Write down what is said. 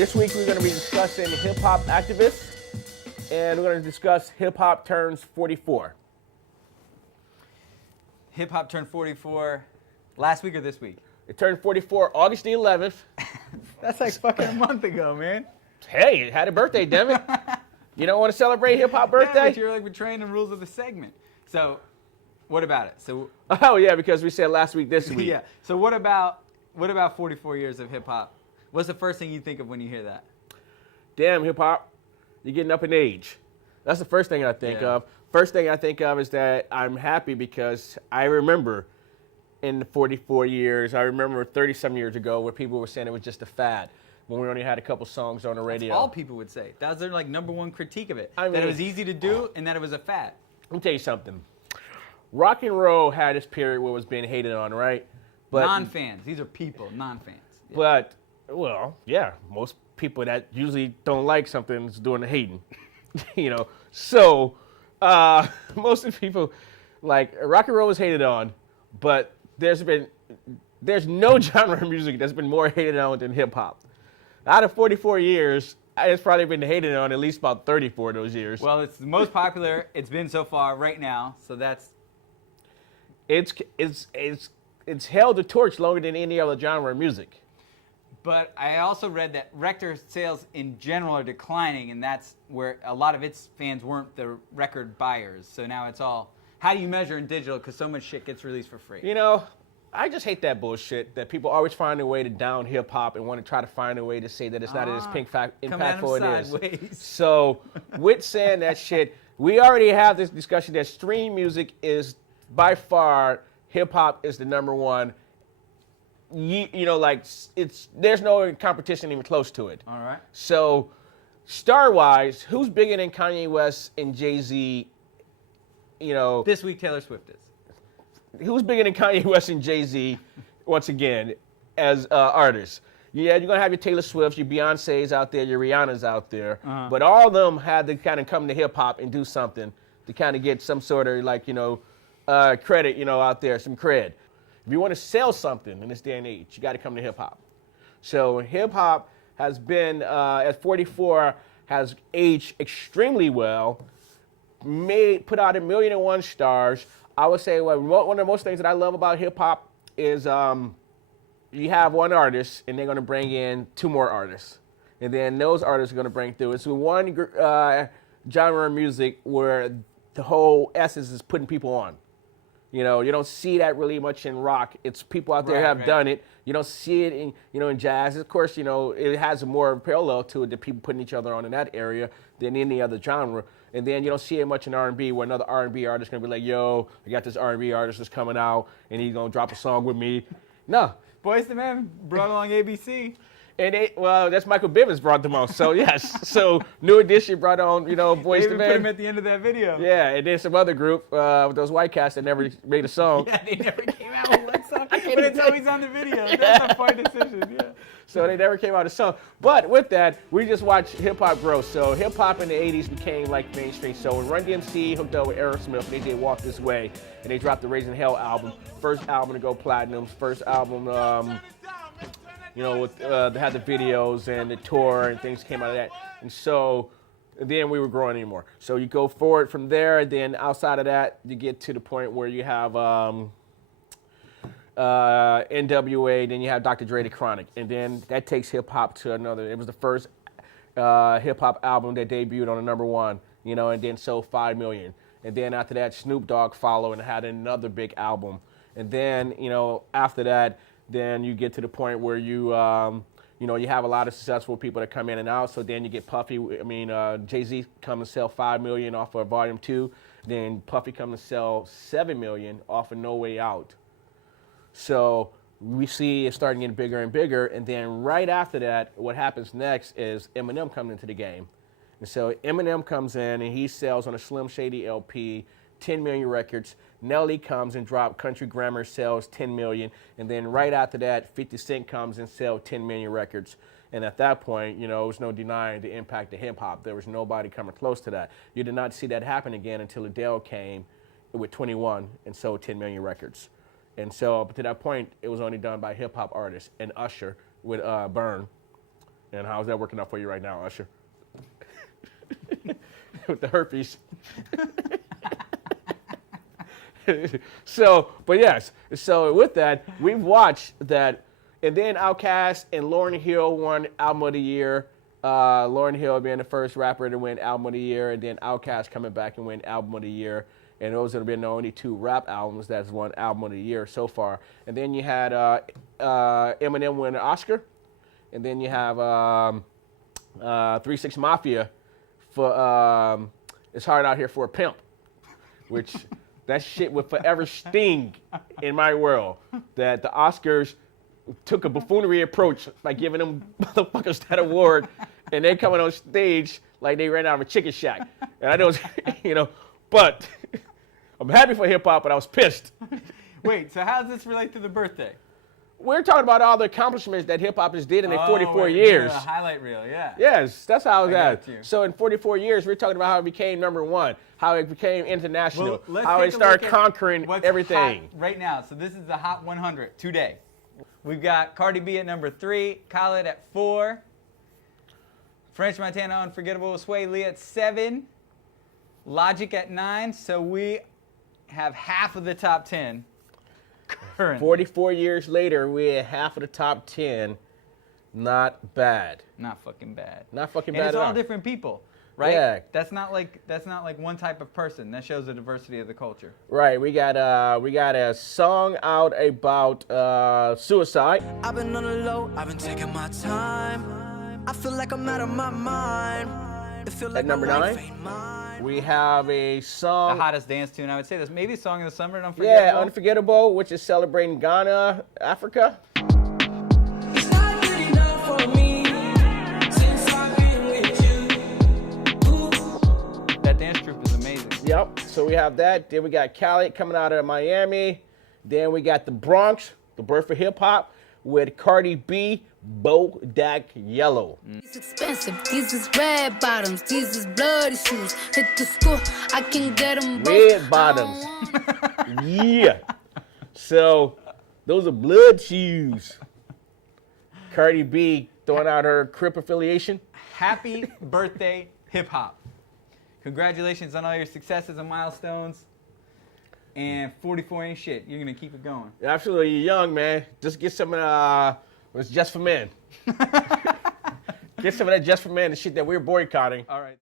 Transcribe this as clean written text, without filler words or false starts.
This week we're going to be discussing hip-hop activists, and we're going to discuss hip-hop turns 44. Hip-hop turned 44 last week or this week? It turned 44 August the 11th. That's like fucking a month ago, man. Hey, it had a birthday, damn it. You don't want to celebrate hip-hop birthday? Yeah, but you're like betraying the rules of the segment. So, what about it? So, Oh, yeah, because we said last week, this week. yeah. So what about 44 years of hip-hop? What's the first thing you think of when you hear that? Damn, hip-hop, you're getting up in age. That's the first thing I think Yeah. of. First thing I think of is that I'm happy because I remember in the 44 years, I remember 30-some years ago where people were saying it was just a fad when we only had a couple songs on the radio. That's all people would say. That was their like number one critique of it. I that mean- it was easy to do and that it was a fad. Let me tell you something. Rock and roll had its period where it was being hated on, right? But Non-fans. These are people, non-fans. Yeah. But, well, yeah, most people that usually don't like something is doing the hating, you know. So, most of the people, like, rock and roll was hated on, but there's no genre of music that's been more hated on than hip hop. Out of 44 years, it's probably been hated on at least about 34 of those years. Well, it's the most popular it's been so far right now, so that's... It's held the torch longer than any other genre of music. But I also read that record sales in general are declining, and that's where a lot of its fans weren't the record buyers. So now it's all, how do you measure in digital? Because so much shit gets released for free. You know, I just hate that bullshit that people always find a way to down hip hop and want to try to find a way to say that it's not as impactful it is. sideways. So, with saying that shit, we already have this discussion that stream music is by far, hip hop is the number one. You know, like there's no competition even close to it. All right. So, star-wise, who's bigger than Kanye West and Jay-Z? You know, This week, Taylor Swift is. who's bigger than Kanye West and Jay-Z, once again, as artists? Yeah, you're going to have your Taylor Swifts, your Beyoncé's out there, your Rihanna's out there. Uh-huh. But all of them had to kind of come to hip-hop and do something to kind of get some sort of, like, you know, credit, you know, out there, some cred. If you want to sell something in this day and age, you got to come to hip-hop. So hip-hop has been, at 44, has aged extremely well, put out 1,000,001 stars. I would say one of the most things that I love about hip-hop is you have one artist, and they're going to bring in two more artists. And then those artists are going to bring through. It's one genre of music where the whole essence is putting people on. You know, you don't see that really much in rock. It's people out there Right, have right. done it. You don't see it in jazz. Of course, you know, it has a more parallel to it, that people putting each other on in that area than any other genre. And then you don't see it much in R&B, where another R&B artist is going to be like, yo, I got this R&B artist that's coming out, and he's going to drop a song with me. No. Boyz II Men brought along ABC. And that's Michael Bivins brought them on. So, yes. So, New Edition brought on, you know, They Boyz II even put him Men. at the end of that video. Yeah, and then some other group, with those white cats that never made a song. Yeah, they never came out with one song. But even it's always on the video. That's a fun decision, yeah. So they never came out with a song. But with that, we just watched hip-hop grow. So hip-hop in the 80s became like mainstream. So when Run DMC hooked up with Aerosmith, they did Walk This Way, and they dropped the Raising Hell album. First album to go platinum. First album, you know, with they had the videos and the tour and things came out of that. And so then we were growing anymore. So you go forward from there, then outside of that, you get to the point where you have NWA, then you have Dr. Dre, The Chronic, and then that takes hip-hop to another. It was the first hip-hop album that debuted on the number one, you know, and then sold 5 million. And then after that, Snoop Dogg followed and had another big album. And then, you know, after that, then you get to the point where you have a lot of successful people that come in and out. So then you get Puffy. I mean, Jay-Z come and sell 5 million off of Volume 2. Then Puffy come and sell 7 million off of No Way Out. So we see it starting getting bigger and bigger. And then right after that, what happens next is Eminem comes into the game. And so Eminem comes in and he sells on a Slim Shady LP 10 million records. Nelly comes and drops Country Grammar, sells 10 million. And then right after that, 50 Cent comes and sells 10 million records. And at that point, you know, there's no denying the impact of hip-hop. There was nobody coming close to that. You did not see that happen again until Adele came with 21 and sold 10 million records. And so up to that point, it was only done by hip-hop artists and Usher with Burn. And how's that working out for you right now, Usher? With the herpes. So, but yes. So with that, we've watched that, and then Outkast and Lauryn Hill won Album of the Year. Lauryn Hill being the first rapper to win Album of the Year, and then Outkast coming back and win Album of the Year. And those have been the only 2 rap albums that's won Album of the Year so far. And then you had Eminem win an Oscar, and then you have 3 6 Mafia for It's Hard Out Here for a Pimp, which that shit would forever sting in my world. That the Oscars took a buffoonery approach by giving them motherfuckers that award, and they coming on stage like they ran out of a chicken shack. And I know, but I'm happy for hip hop, but I was pissed. Wait, so how does this relate to the birthday? We're talking about all the accomplishments that hip hop has did in their 44 right, years. The highlight reel, yeah. Yes, that's how it's I at. got you. So in 44 years, we're talking about how it became #1, how it became international, Let's how take it a started look at conquering what's everything. hot right now. So this is the Hot 100 today. We've got Cardi B at number 3, Khaled at 4, French Montana Unforgettable with Sway Lee at 7, Logic at 9. So we have half of the top 10 currently. 44 years later, we're at half of the top 10. Not bad. Not fucking bad. Not fucking And bad it's at all all. different people, right? Yeah. That's not like one type of person. That shows the diversity of the culture. Right, we got a song out about suicide. I've been on the low, I've been taking my time. I feel like I'm out of my mind. It feel like At number my life 9, ain't mine. we have a The song. hottest dance tune, I would say. That's maybe Song of the Summer. Unforgettable. Yeah, Unforgettable, which is celebrating Ghana, Africa. It's not good enough for me since I've been with you. Ooh. That dance troupe is amazing. Yep. So we have that. Then we got Khaled coming out of Miami. Then we got the Bronx, the birth of hip hop, with Cardi B, Bodak Yellow. It's expensive. These is red bottoms. These is bloody shoes. Hit the school. I can get them both. Red bottoms. Yeah. So those are blood shoes. Cardi B throwing out her Crip affiliation. Happy birthday, hip hop. Congratulations on all your successes and milestones. And 44 ain't shit. You're going to keep it going. Absolutely, you're young, man. Just get some of it's Just for Men. Get some of that Just for Men, the shit that we're boycotting. All right.